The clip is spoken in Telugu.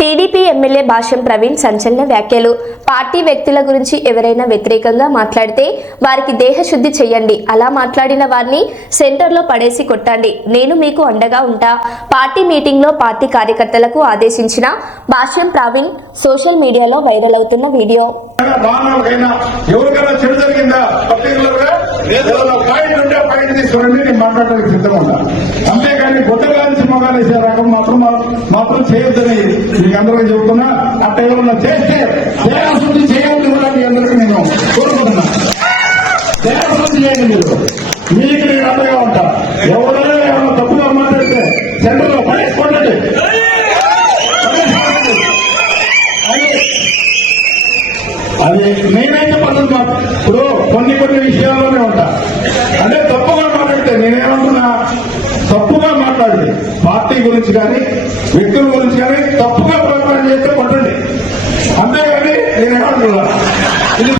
టీడీపీ ఎమ్మెల్యే భాష్యం ప్రవీణ్ సంచలన వ్యాఖ్యలు. పార్టీ వ్యక్తుల గురించి ఎవరైనా వ్యతిరేకంగా మాట్లాడితే వారికి దేహశుద్ధి చేయండి. అలా మాట్లాడిన వారిని సెంటర్లో పడేసి కొట్టండి. నేను మీకు అండగా ఉంటా. పార్టీ మీటింగ్లో పార్టీ కార్యకర్తలకు ఆదేశించిన భాష్యం ప్రవీణ్ సోషల్ మీడియాలో వైరల్ అవుతున్న వీడియో. ఎవరికైనా పాయింట్ ఉంటే పాయింట్ తీసుకోండి నేను మాట్లాడడానికి పనులు మాత్రం మాత్రం చేయొద్దని మీకు అందరికీ చెబుతున్నా. అట్ట ఏమన్నా చేస్తే దేవశుద్ధి చేయండి కూడా మీ అందరికీ నేను కోరుకుంటున్నా. దేవశుద్ధి చేయండి మీరు. మీకు నేను అండగా ఉంటా. ఎవరైనా ఏమైనా తప్పుగా మాట్లాడితే సెంటర్లో పడేసుకోండి అది నేనైతే పనులు మా ఇప్పుడు కొన్ని కొన్ని విషయాల్లోనే ఉంటా. అంటే తప్పుగా మాట్లాడితే నేనేమంటున్నా? తప్పుగా పార్టీ గురించి కానీ వ్యక్తుల గురించి కానీ తప్పుగా ప్రచారం చేస్తే కొట్టండి. అంతేగాని నేనేమంటున్నా ఇది